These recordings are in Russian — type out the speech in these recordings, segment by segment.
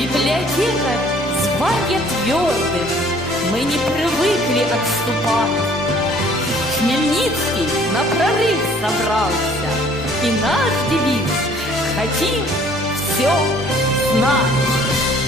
Библиотека – звание твердым, мы не привыкли отступать. Хмельницкий на прорыв собрался, и наш девиз – хотим все знать.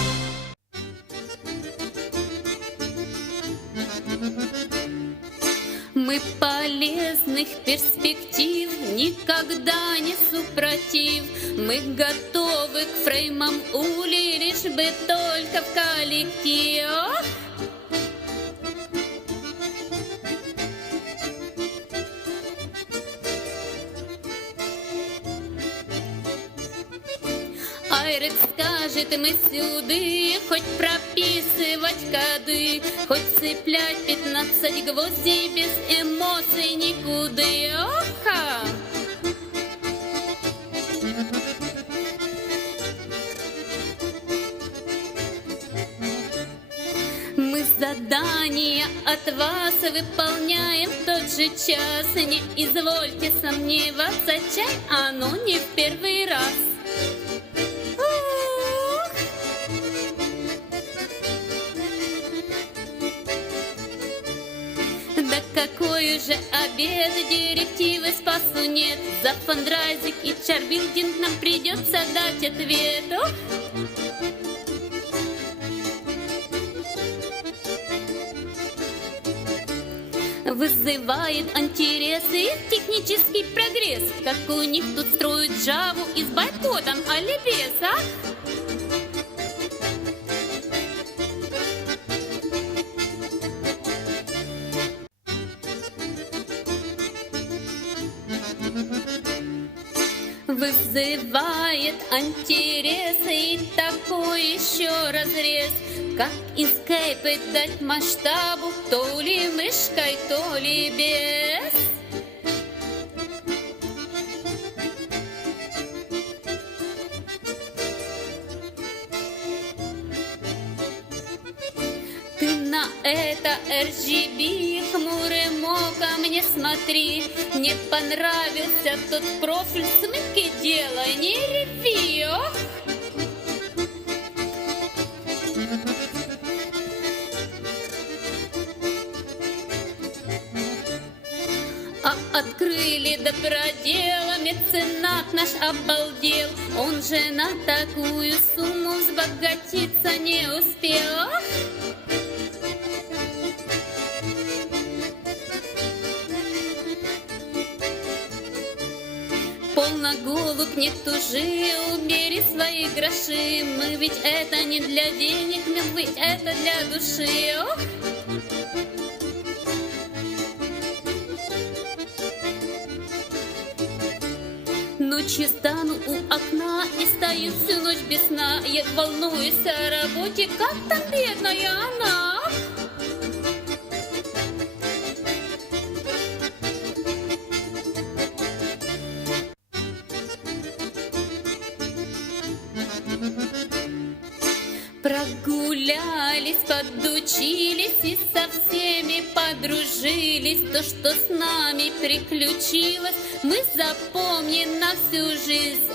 Мы полезных перспектив никогда не супротив. Мы готовы к фреймам ули, лишь бы только в коллектив. Айрек скажет, мы сюды, хоть прописывать коды, хоть цеплять пятнадцать гвоздей без эмоций никуда. Оха! Мы задания от вас выполняем в тот же час. Не извольте сомневаться, чай оно не в первый раз. Какой уже обед, директивы спасу нет За фандрайзинг и чарбилдинг нам придется дать ответ! Вызывает интересы технический прогресс Как у них тут строят Java и с байкодом, али без, а? Вызывает антиресы и такой еще разрез. Как инскейпы дать масштабу То ли мышкой, то ли без это RGB хмурым оком не смотри Не понравился тот профиль, смыки делай, не реви, ох! А открыли да продела, меценат наш обалдел Он же на такую сумму взбогатиться не успел Ох! Полно голубь, не тужи, убери свои гроши. Мы ведь это не для денег, мы ведь это для души. Ох! Ночью стану у окна и стою всю ночь без сна. Я волнуюсь о работе, как там бедная она Прогулялись, подучились и со всеми подружились. То, что с нами приключилось, мы запомним на всю жизнь